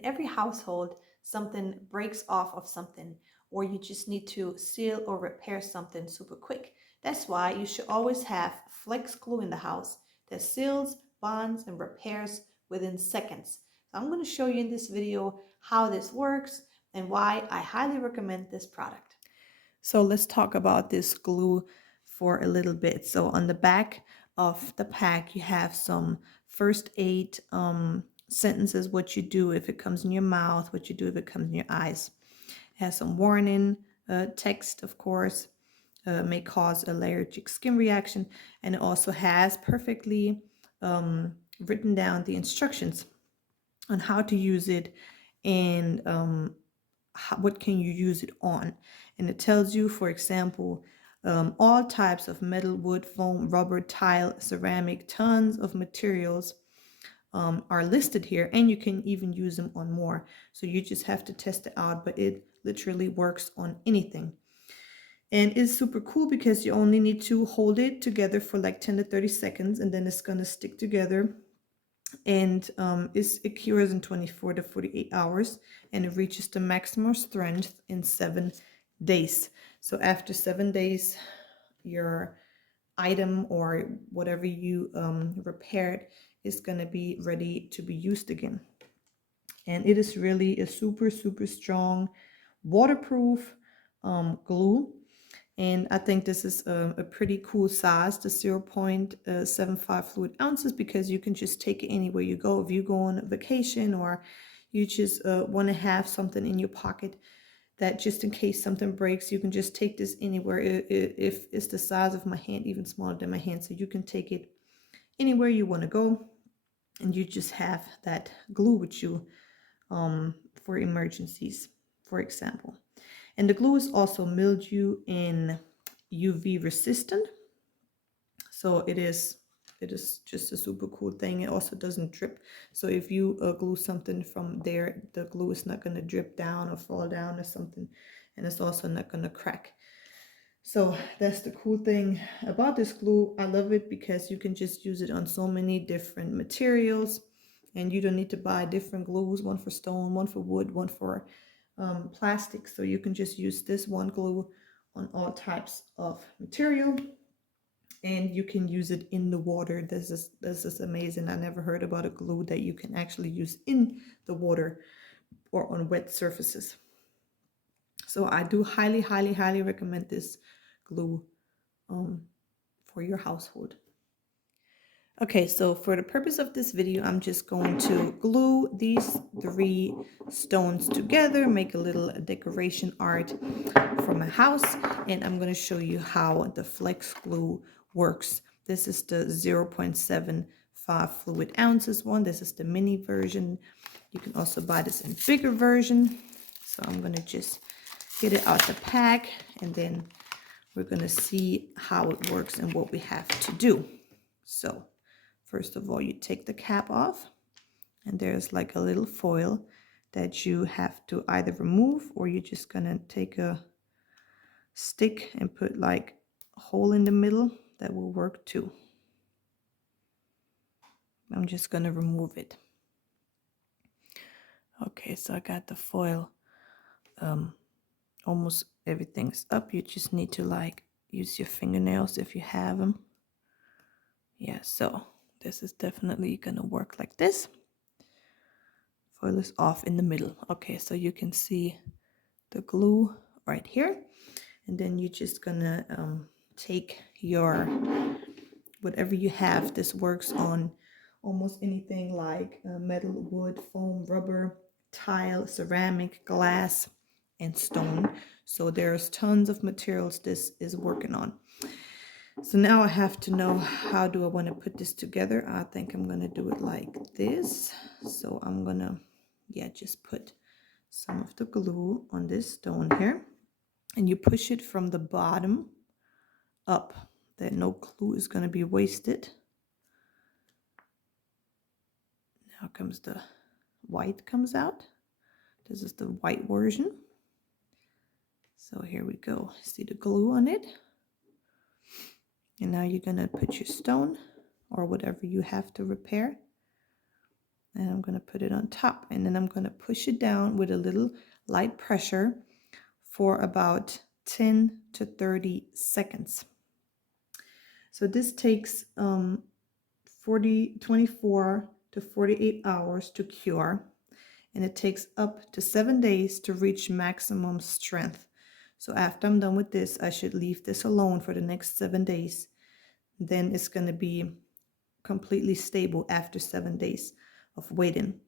in every household, something breaks off of something, or you just need to seal or repair something super quick. That's why you should always have flex glue in the house that seals, bonds, and repairs within seconds. So I'm going to show you in this video how this works and why I highly recommend this product. So let's talk about this glue for a little bit. So on the back of the pack, you have some first aid sentences, what you do if it comes in your mouth, what you do if it comes in your eyes. It has some warning text, of course, may cause allergic skin reaction, and it also has perfectly written down the instructions on how to use it and what can you use it on. And it tells you, for example, all types of metal, wood, foam, rubber, tile, ceramic, tons of materials are listed here, and you can even use them on more. So you just have to test it out, but it literally works on anything. And it's super cool because you only need to hold it together for like 10 to 30 seconds, and then it's gonna stick together. And it cures in 24 to 48 hours, and it reaches the maximum strength in 7 days. So after 7 days, your item or whatever you repaired is going to be ready to be used again. And it is really a super, super strong, waterproof glue. And I think this is a pretty cool size, the 0.75 fluid ounces, because you can just take it anywhere you go. If you go on vacation or you just want to have something in your pocket that just in case something breaks, you can just take this anywhere. If it's the size of my hand, even smaller than my hand, so you can take it anywhere you want to go, and you just have that glue with you for emergencies, for example. And the glue is also mildew and UV resistant, so it is just a super cool thing. It also doesn't drip, so if you glue something from there, the glue is not going to drip down or fall down or something, and it's also not going to crack. So that's the cool thing about this glue. I love it because you can just use it on so many different materials, and you don't need to buy different glues, one for stone, one for wood, one for plastic. So you can just use this one glue on all types of material, and you can use it in the water. This is amazing. I never heard about a glue that you can actually use in the water or on wet surfaces. So I do highly, highly, highly recommend this glue for your household. Okay, so for the purpose of this video, I'm just going to glue these 3 stones together, make a little decoration art for my house, and I'm going to show you how the flex glue works. This is the 0.75 fluid ounces one. This is the mini version. You can also buy this in bigger version. So I'm going to just get it out the pack, and then we're going to see how it works and what we have to do. So first of all, you take the cap off, and there's like a little foil that you have to either remove, or you're just going to take a stick and put like a hole in the middle. That will work too. I'm just going to remove it. Okay, so I got the foil. Almost everything's up. You just need to like use your fingernails if you have them. Yeah, so this is definitely gonna work like this. Foil is off in the middle. Okay, so you can see the glue right here, and then you're just gonna take your whatever you have. This works on almost anything like metal, wood, foam, rubber, tile, ceramic, glass, and stone. So there's tons of materials this is working on. So now I have to know, how do I want to put this together? I think I'm going to do it like this. So I'm going to, just put some of the glue on this stone here. And you push it from the bottom up. That no glue is going to be wasted. Now comes the white comes out. This is the white version. So here we go. See the glue on it? And now you're going to put your stone or whatever you have to repair. And I'm going to put it on top, and then I'm going to push it down with a little light pressure for about 10 to 30 seconds. So this takes 24 to 48 hours to cure, and it takes up to 7 days to reach maximum strength. So after I'm done with this, I should leave this alone for the next 7 days. Then it's going to be completely stable after 7 days of waiting.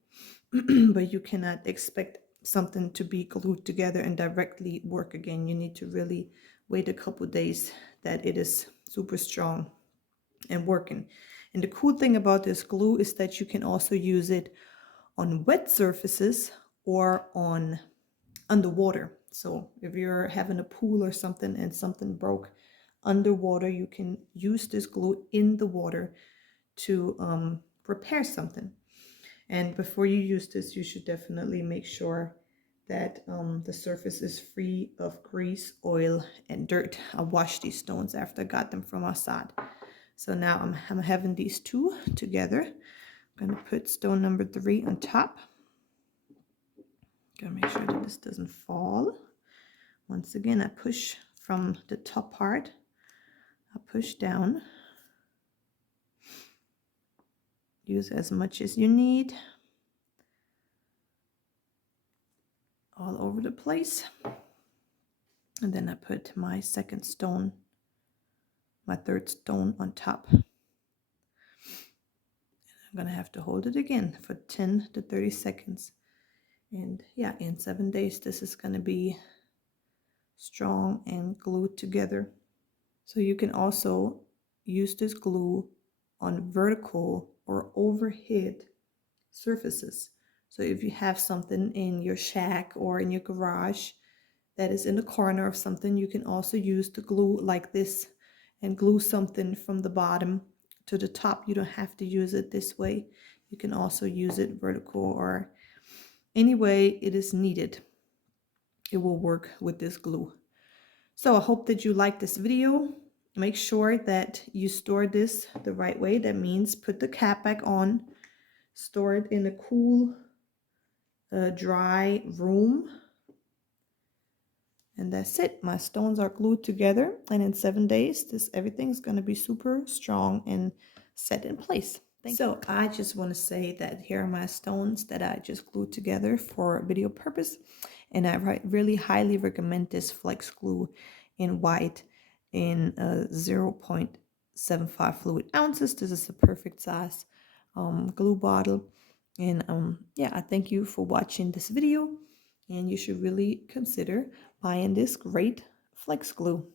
But you cannot expect something to be glued together and directly work again. You need to really wait a couple days that it is super strong and working. And the cool thing about this glue is that you can also use it on wet surfaces or on underwater. So if you're having a pool or something and something broke underwater, you can use this glue in the water to repair something. And before you use this, you should definitely make sure that the surface is free of grease, oil, and dirt. I washed these stones after I got them from outside. So now I'm having these two together. I'm going to put stone number 3 on top. Gotta make sure that this doesn't fall. Once again, I push from the top part. I push down. Use as much as you need. All over the place. And then I put my second stone, my third stone on top. I'm gonna have to hold it again for 10 to 30 seconds. And yeah, in 7 days, this is gonna be strong and glued together. So you can also use this glue on vertical or overhead surfaces. So if you have something in your shack or in your garage that is in the corner of something, you can also use the glue like this and glue something from the bottom to the top. You don't have to use it this way. You can also use it vertical or any way it is needed. It will work with this glue. So I hope that you like this video. Make sure that you store this the right way. That means put the cap back on, store it in a cool, dry room. And that's it. My stones are glued together, and in 7 days, everything's going to be super strong and set in place. So I just want to say that here are my stones that I just glued together for video purpose, and I really highly recommend this flex glue in white in 0.75 fluid ounces. This is a perfect size glue bottle, and yeah, I thank you for watching this video, and you should really consider buying this great flex glue.